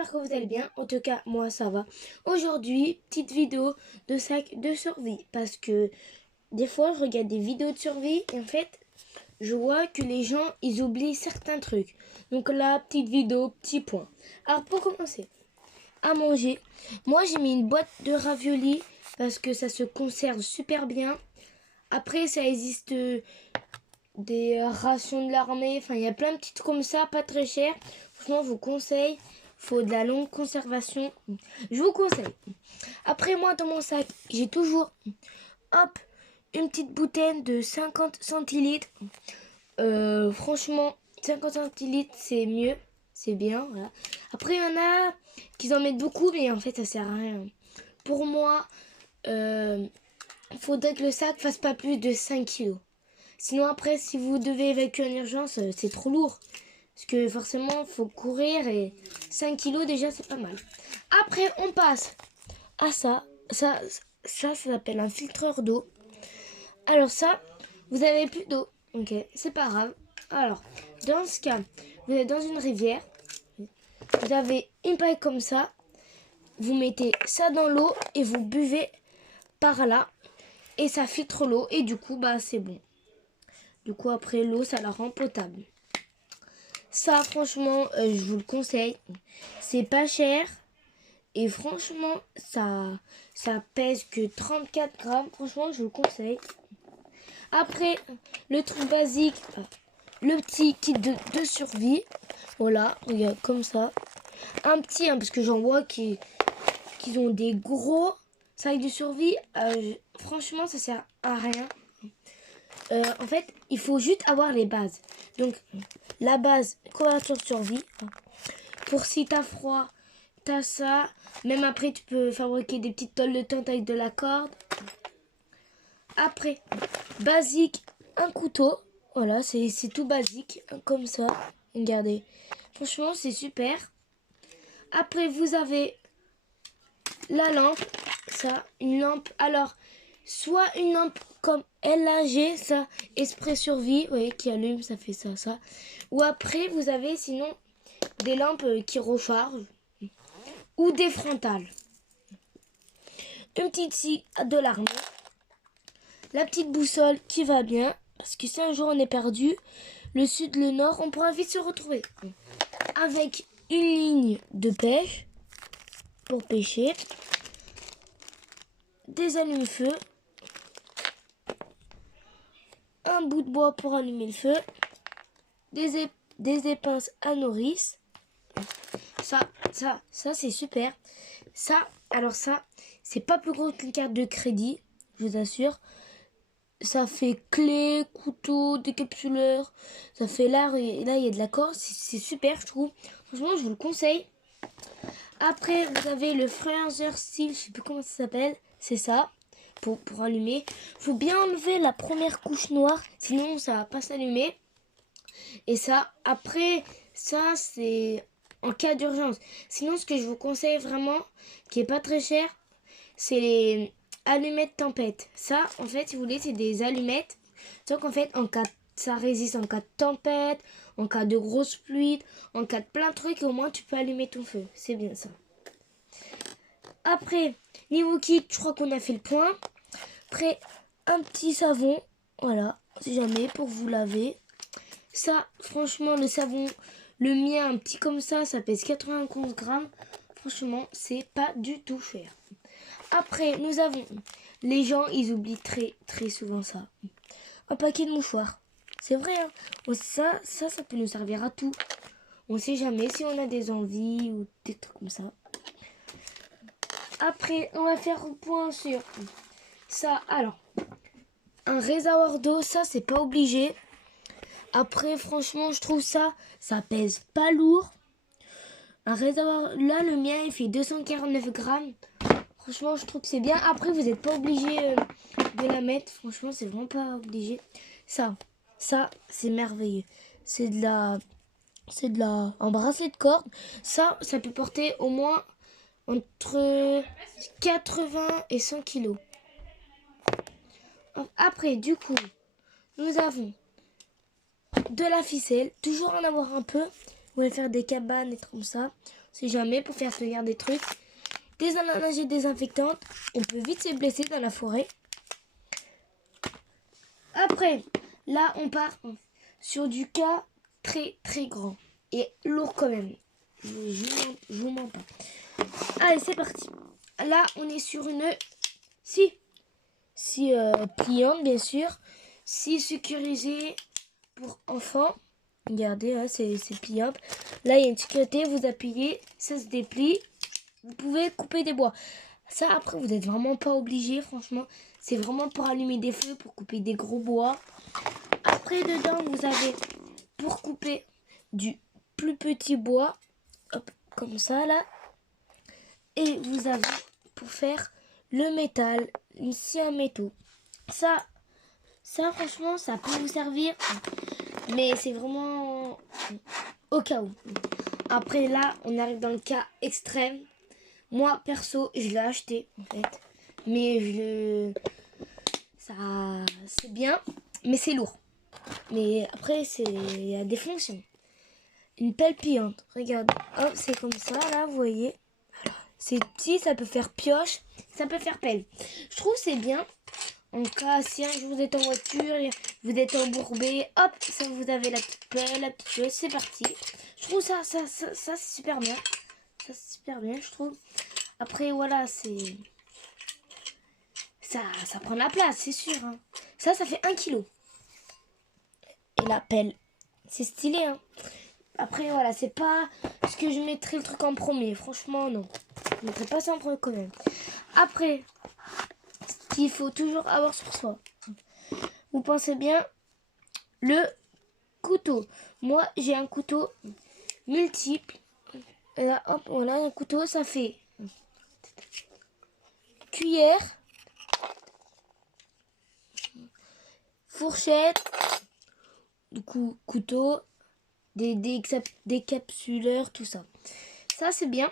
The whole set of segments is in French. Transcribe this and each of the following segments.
j'espère que vous allez bien. En tout cas, moi ça va. Aujourd'hui, petite vidéo de sac de survie. Parce que des fois, je regarde des vidéos de survie et en fait, je vois que les gens, ils oublient certains trucs. Donc là, petite vidéo, petit point. Alors pour commencer, à manger. Moi, j'ai mis une boîte de raviolis parce que ça se conserve super bien. Après, ça existe des rations de l'armée. Enfin, il y a plein de petits trucs comme ça, pas très cher. Franchement, je vous conseille. Faut de la longue conservation. Je vous conseille. Après, moi, dans mon sac, j'ai toujours, hop, une petite bouteille de 50 centilitres. Franchement, 50 centilitres, c'est mieux. C'est bien, voilà. Après, il y en a qui en mettent beaucoup, mais en fait, ça sert à rien. Pour moi, faudrait que le sac fasse pas plus de 5 kilos. Sinon, après, si vous devez évacuer en urgence, c'est trop lourd. Parce que forcément, il faut courir et 5 kilos, déjà, c'est pas mal. Après, on passe à ça. Ça s'appelle un filtreur d'eau. Alors ça, vous avez plus d'eau. Ok, c'est pas grave. Alors, dans ce cas, vous êtes dans une rivière. Vous avez une paille comme ça. Vous mettez ça dans l'eau et vous buvez par là. Et ça filtre l'eau et du coup, bah c'est bon. Du coup, après, l'eau, ça la rend potable. Ça, franchement, je vous le conseille. C'est pas cher. Et franchement, ça pèse que 34 grammes. Franchement, je vous le conseille. Après, le truc basique, le petit kit de survie. Voilà, regarde, comme ça. Un petit, hein, parce que j'en vois qui ont des gros sacs de survie. Franchement, ça sert à rien. En fait, il faut juste avoir les bases. Donc, la base, couverture survie. Pour si t'as froid, t'as ça. Même après, tu peux fabriquer des petites tôles de tente avec de la corde. Après, basique, un couteau. Voilà, c'est tout basique, comme ça. Regardez. Franchement, c'est super. Après, vous avez la lampe. Ça, une lampe. Alors, soit une lampe comme LAG, ça, Esprit Survie, vous voyez, qui allume, ça fait ça, ça. Ou après, vous avez sinon des lampes qui rechargent. Ou des frontales. Une petite scie de l'armée. La petite boussole qui va bien. Parce que si un jour on est perdu, le sud, le nord, on pourra vite se retrouver. Avec une ligne de pêche pour pêcher. Des allumes-feu. Un bout de bois pour allumer le feu. Des épinces à nourrice. Ça c'est super. Alors ça, c'est pas plus gros qu'une carte de crédit, je vous assure. Ça fait clé, couteau, décapsuleur. Ça fait là, et là il y a de la corde. C'est super, je trouve. Franchement, je vous le conseille. Après, vous avez le Freezer Steel, je sais plus comment ça s'appelle. C'est ça, pour allumer. Faut bien enlever la première couche noire, sinon ça va pas s'allumer. Et ça, après, ça c'est en cas d'urgence. Sinon, ce que je vous conseille vraiment, qui est pas très cher, c'est les allumettes tempête. Ça, en fait, si vous voulez, c'est des allumettes. Sauf qu'en fait, ça résiste en cas de tempête, en cas de grosse pluie, en cas de plein de trucs, au moins tu peux allumer ton feu. C'est bien ça. Après, niveau kit, je crois qu'on a fait le point. Après, un petit savon, voilà, si jamais, pour vous laver. Ça, franchement, le savon, le mien, un petit comme ça pèse 91 grammes. Franchement, c'est pas du tout cher. Après, nous avons, les gens, ils oublient très, très souvent ça. Un paquet de mouchoirs. C'est vrai, hein. Ça peut nous servir à tout. On sait jamais si on a des envies ou des trucs comme ça. Après, on va faire un point sur ça. Alors, un réservoir d'eau, ça, c'est pas obligé. Après, franchement, je trouve ça pèse pas lourd. Un réservoir, là, le mien, il fait 249 grammes. Franchement, je trouve que c'est bien. Après, vous n'êtes pas obligé de la mettre. Franchement, c'est vraiment pas obligé. Ça, c'est merveilleux. C'est de la un bracelet de corde. Ça peut porter au moins entre 80 et 100 kilos. Après, du coup, nous avons de la ficelle. Toujours en avoir un peu. Vous pouvez faire des cabanes et comme ça. C'est jamais pour faire tenir des trucs. Des lingettes désinfectantes. On peut vite se blesser dans la forêt. Après, là, on part sur du cas très très grand. Et lourd quand même. Je vous mens pas. Allez, c'est parti. Là, on est sur une scie pliante, bien sûr. Scie sécurisée pour enfants. Regardez, hein, c'est pliable. Là, il y a une sécurité. Vous appuyez, ça se déplie. Vous pouvez couper des bois. Ça, après, vous n'êtes vraiment pas obligé, franchement. C'est vraiment pour allumer des feux, pour couper des gros bois. Après, dedans, vous avez pour couper du plus petit bois. Hop, comme ça, là. Et vous avez pour faire le métal, une scie en métaux. Ça, franchement, ça peut vous servir. Mais c'est vraiment au cas où. Après, là, on arrive dans le cas extrême. Moi, perso, je l'ai acheté, en fait. Mais c'est bien, mais c'est lourd. Mais après, il y a des fonctions. Une pelle pliante. Regarde, hop, c'est comme ça, là, vous voyez. C'est petit, ça peut faire pioche, ça peut faire pelle. Je trouve c'est bien. En cas, si un jour vous êtes en voiture, vous êtes embourbé, hop, ça vous avez la petite pelle, la petite pioche, c'est parti. Je trouve ça c'est super bien. Ça, c'est super bien, je trouve. Après, voilà, c'est... Ça prend de la place, c'est sûr. Hein. Ça fait 1 kg. Et la pelle, c'est stylé. Hein. Après, voilà, c'est pas ce que je mettrais le truc en premier. Franchement, non. Je mettrais pas ça en premier quand même. Après, ce qu'il faut toujours avoir sur soi. Vous pensez bien, le couteau. Moi, j'ai un couteau multiple. Et là, hop, voilà, un couteau, ça fait cuillère, fourchette, du coup, couteau, des capsuleurs, tout ça. Ça, c'est bien.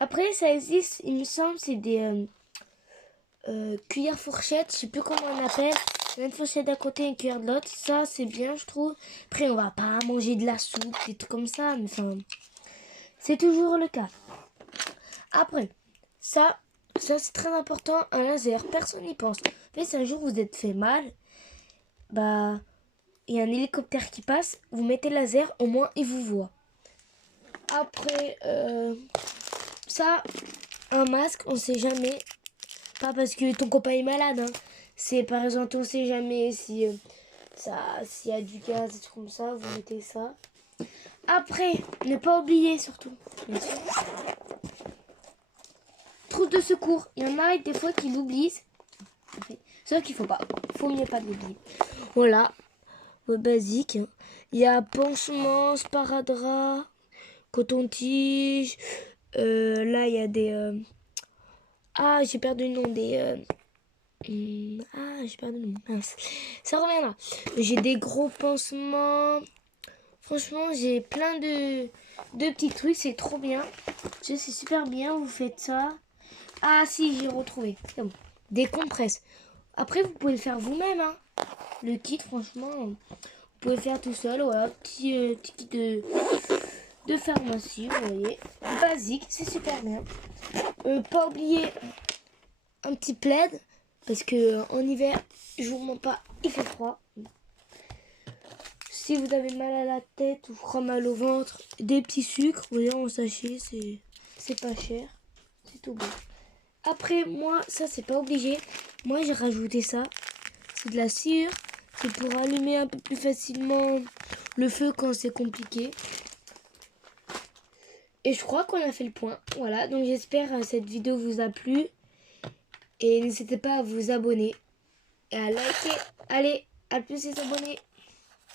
Après, ça existe, il me semble, c'est des cuillères fourchettes. Je sais plus comment on appelle. Une fourchette d'un côté et une cuillère de l'autre. Ça, c'est bien, je trouve. Après, on va pas manger de la soupe, des trucs comme ça. Mais enfin, c'est toujours le cas. Après, ça c'est très important. Un laser, personne n'y pense. En fait, si un jour vous êtes fait mal, bah, il y a un hélicoptère qui passe. Vous mettez le laser, au moins, il vous voit. Après, ça, un masque, on sait jamais. Pas parce que ton copain est malade. Hein. C'est par exemple, on sait jamais si s'il y a du gaz, des trucs comme ça, vous mettez ça. Après, ne pas oublier surtout. Trousse de secours. Il y en a des fois qui l'oublient. Sauf qu'il faut pas. Faut mieux pas l'oublier. Voilà. Basique. Hein. Il y a pansement, sparadrap, coton-tige. Là, il y a des... Ah, j'ai perdu le nom des... j'ai perdu le nom. Mince. Ça reviendra. J'ai des gros pansements. Franchement, j'ai plein de petits trucs. C'est trop bien. C'est super bien. Vous faites ça. Ah si, j'ai retrouvé. C'est bon. Des compresses. Après, vous pouvez le faire vous-même. Hein. Le kit, franchement, vous pouvez le faire tout seul. Voilà, petit kit de pharmacie, vous voyez. Basique, c'est super bien. Pas oublier un petit plaid. Parce que en hiver, je vous mens pas, il fait froid. Si vous avez mal à la tête ou froid mal au ventre, des petits sucres, vous voyez, en sachet, c'est pas cher. C'est tout bon. Après, moi, ça, c'est pas obligé. Moi, j'ai rajouté ça. C'est de la cire. C'est pour allumer un peu plus facilement le feu quand c'est compliqué. Et je crois qu'on a fait le point. Voilà, donc j'espère que cette vidéo vous a plu. Et n'hésitez pas à vous abonner et à liker. Allez, à plus les abonnés.